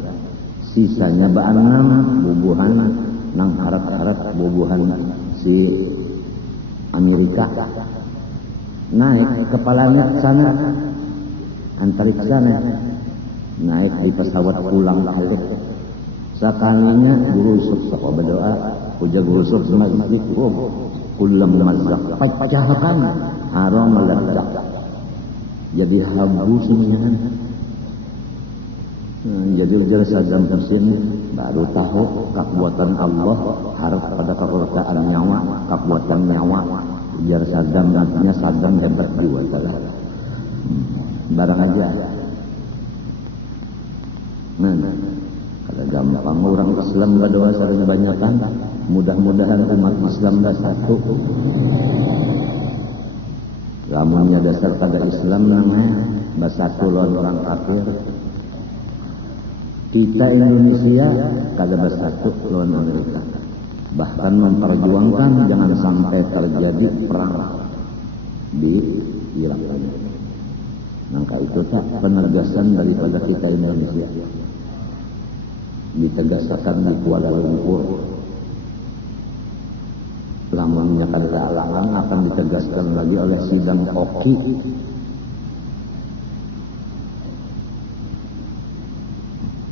Sisanya ba'anam bubuhan nang harap-harap bubuhan si Amerika. Naik kepalanya ke sana, antariksa naik di pesawat pulang balik. Sekalinya gurusuk sok berdoa, ujar gurusuk sama istri, kulam mazak, pecahkan, haram meledak. Jadi habu semuanya. Jadi ujar Saddam Hussein baru tahu kekuatan Allah harus pada kekuatan nyawa, kekuatan nyawa. Ujar Saddam artinya Saddam hebat juga salah. Barang aja. Nah, kalau gampang orang Islam berdoa sering banyakan, mudah-mudahan umat Islam bersatu. Lamunnya dasar pada Islam namanya bersatu lawan orang kafir. Kita Indonesia kada bersatu lawan Amerika. Bahkan memperjuangkan jangan sampai terjadi perang di Irak. Maka itu tak penegasan daripada kita Indonesia. Ditegaskan di Kuala Lumpur. Lamunnya kada alangan akan ditegaskan lagi oleh sidang Oki.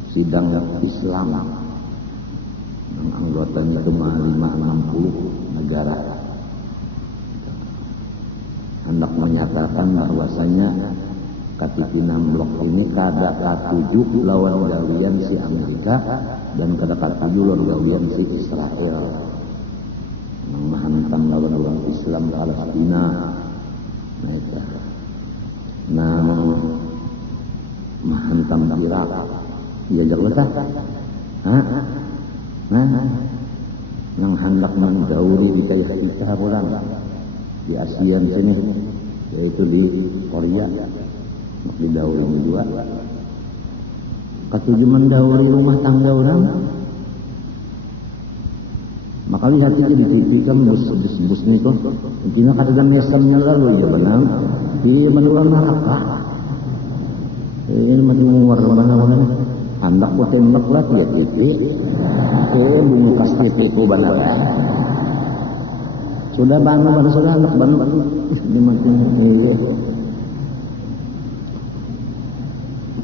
Sidang Islam yang anggotanya cuma 560 negara hendak menyatakan bahwasanya Katipinan blok ini kada katujuh lawan gawian si Amerika dan kada katujuh lawan gawian si Israel menghantam lawan orang Islam Palestina. Nah itu menghantam Irak. Iya jauh tak? Yang hendak mendauri di daerah kita pulang di Asia sini, yaitu di Korea, didauri juga. Ketujuh mendauri rumah tangga orang. Maka lihat ini di TV kan bus ni ko, intinya kata mesamnya lalu ya benar. Iya benar neraka. Ini macam warna-warna. Hendak ku tembak lah ya TV. Bungkas TV ku benar. Sudah banu sudah anak banu di macam ini.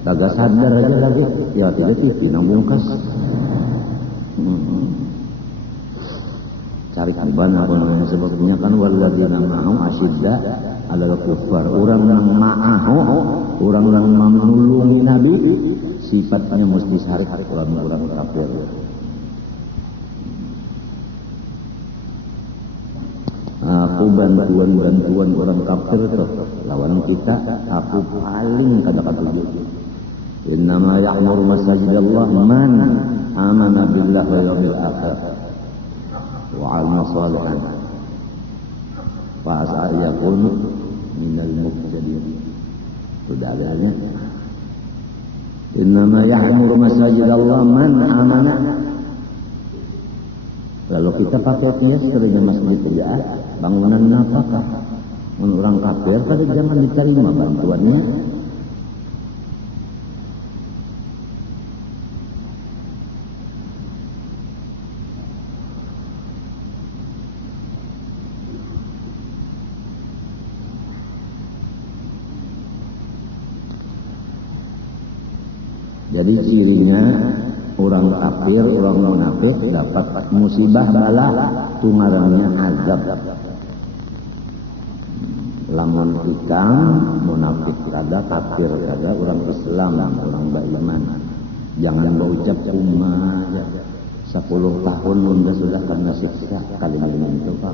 Kagak sadar aja lagi. Ya tidak TV nang bungkas. Cari kaban apa namanya sebabnya kan walladzina ma'ahum asyidda 'alal kuffar. Orang yang ma'ahu, orang yang menolongi Nabi sifatnya mesti syarif orang-orang kafir. Aku bantuan orang kafir tuh lawan kita, aku paling kada katuju. Innama ya'muru masajidallah man amana billahi wal yawmil akhir wa 'amila shalihan fa asa yakunu minal muhtadin. Sudah adanya. Innama ya'muru masajidallah man amana. Lalu kita pakai kias seringnya masjid ya, bangunan nafkah. Orang kafir kada jangan diterima bantuannya. Jadi cirinya orang kafir, orang munafik dapat musibah bala tungarannya azab. Lamun ikang munafik kada, kafir kada, orang Islam, orang beriman. Jangan berucap cuma 10 tahun sudah kena siksa kalimat itu Pak.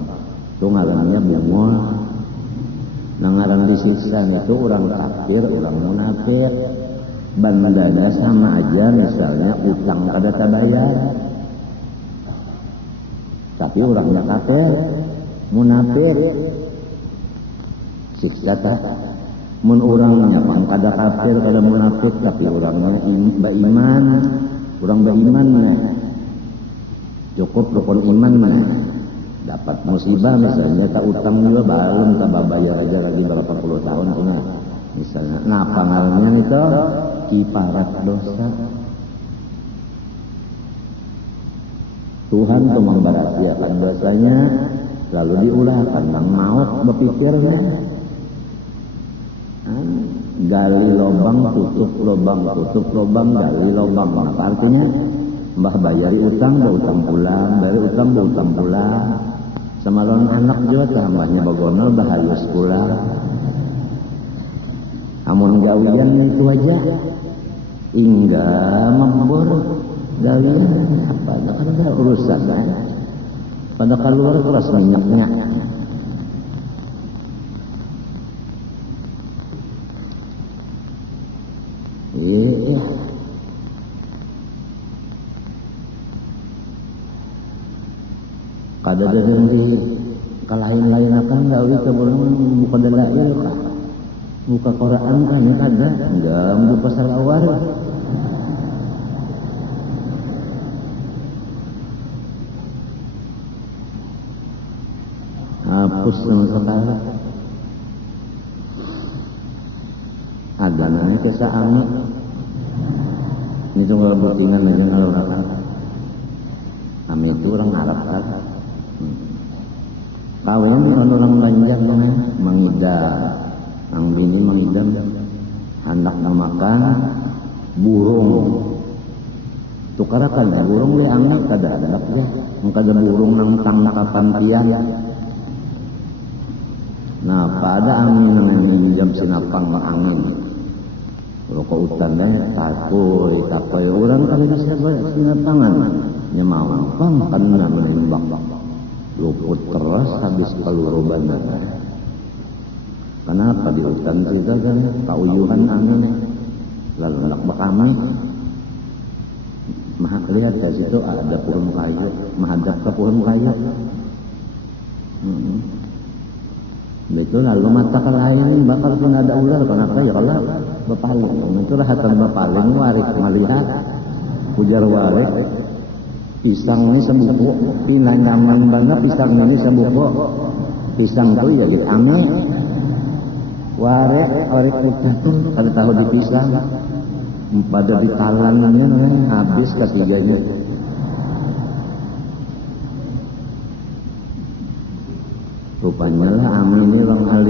Tungarannya bunga. Nangaran disiksa itu orang kafir, orang munafik. Bandada sama aja misalnya utang kada terbayar tapi orangnya kafir munafik siksa tak mun orangnya pang kada kafir kada munafik tapi orangnya beriman orang beriman cukup rukun iman dapat musibah misalnya tak utang juga belum tak bayar aja lagi berapa puluh tahun punya misalnya nah pangaruhnya itu kiparat dosa. Tuhan itu memberahasiakan dosanya lalu diulahkan nang maut berpikirnya gali lobang tutup lobang gali lobang. Apa artinya? Mbah bayari utang pulang bayari utang pulang sama lawan anak juga tambahnya bagonol bahayus pulang amun gawian itu aja hingga membor dari apa ada urusan pada keluar keras minyaknya. Iya. Kada ada yang di kalain-lain akan gawi kebelum buka dalail kah? Buka Quran kan ya kada, enggak buka pasal awal. Hapus sama sekali. Ada namanya kisah Ami. Ini tuh kalau buktinan aja kalau kan. Ami itu orang Arab kan. Kawin orang Banjar namanya mengidam. Ang bini mengidam anak namakan burung. Tukarakan ya burung le anak kada anak ya. Kada burung nang tangkapan tiang. Nah, pada angin namanya minjam sinapang ng angin. Kalau kautannya takoy orang kada bisa sinapangan. Nya mampang kan menembak. Luput keras habis peluru bandar. Kenapa di hutan kita kan kauyuhan nih. Lalu anak bakami. Lihat di situ ada pohon kayu, menghadap ke pohon kayu. Itu lalu mata ke lain bakal pun ada ular. Kenapa ya kalau bepaling itu rahatan bepaling warik melihat ujar warik pisang ini sebuku pina nyaman banget pisang ini sebuku pisang tuh ya gitu ame warik warik itu kada tahu di pisang pada di talannya habis ketiganya. Rupanya lah Ami ini orang ahli